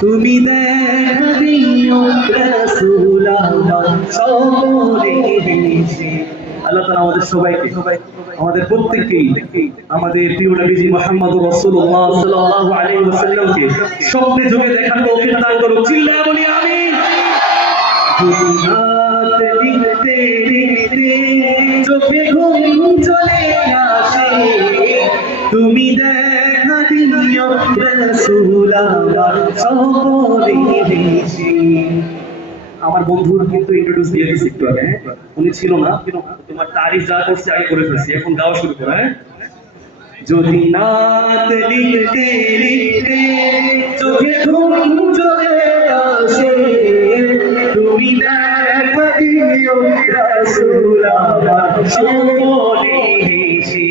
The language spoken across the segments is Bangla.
তুমি দেখা দিও রাসূল আমার সকলে বেশি। আল্লাহ তাআলা আমাদের সবাইকে, আমাদের প্রত্যেককেই আমাদের প্রিয় নবীজি মুহাম্মদুর রাসূলুল্লাহ সাল্লাল্লাহু আলাইহি ওয়াসাল্লামকে স্বপ্নে যোগে দেখার তৌফিক দান করুন। চিল্লায়ে বলি আমিন। রাত লিখতে লিখতে চোখে ঘুম চলে আসে, তুমি দেখা দিও রাসূল আমার সকলে বেশি। আমার বন্ধুর কিন্তু ইন্ট্রোডিউস দিয়ে দিয়েছি একটু আগে, উনি ছিল না, তোমার তারিফ যা করছে আগে করে ফেলছি, এখন গাওয়া শুরু করো। যদি নাত লিখতে লিখতে চোখে ঘুম চলে আসে, তুমি দেখা দিও রাসূল আমার সকলে বেশি।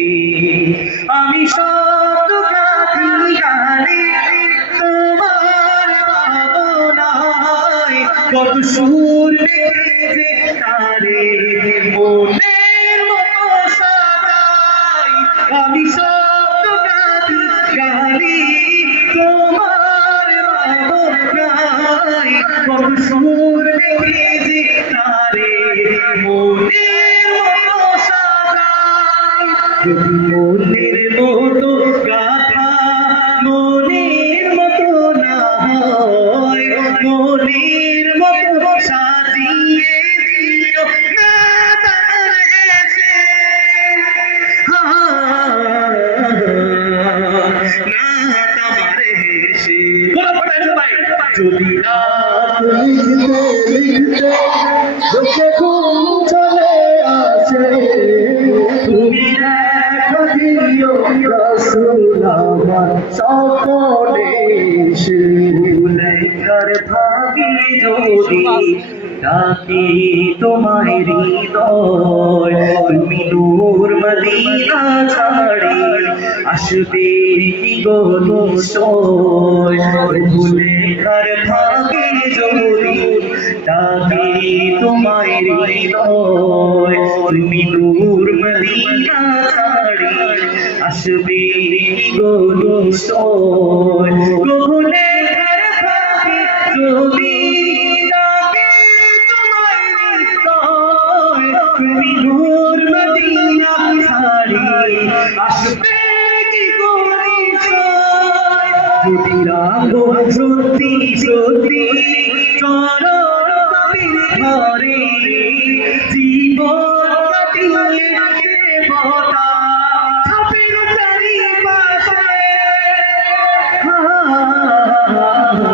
আমি শত কাঁদি গানে তোমার ভাবনায়, কত সুর রেখেছে তারে মনের মতো সাজাই। আমি শত কাঁদি গানে তোমার ভাবনায়, কত সুর রেখেছে তারে মনের মতো সাজাই। মনের মতো গাথা মনের মতো না হয়, মনের মতো সাজিয়ে দিও না তার এসে, না তোমার হেসে। যদি রাত লিখতে লিখতে চোখে ঘুম চলে আসে, তুমি দেখা দিও রাসূল আমার সকলে বেশি। লেখার ভাগি যদি ডাকি তোমায় হৃদয়, তুমি নূর মদিনা ছাড়ি আসবে কি গো নিশ্চয়। লেখার ভাগি যদি ডাকি তোমায় হৃদয়, তুমি নূর মদিনা ছাড়ি আসবে কি গো নিশ্চয়। লেখার ভাগি যদি ডাকে তোমায় হৃদয়, তুমি নূর মদিনা ছাড়ি আসবে কি গো নিশ্চয়। যদি রাগো সত্যি সত্যি চরণ কবির ঘরে, জীবন কাটিয়ে দেবতা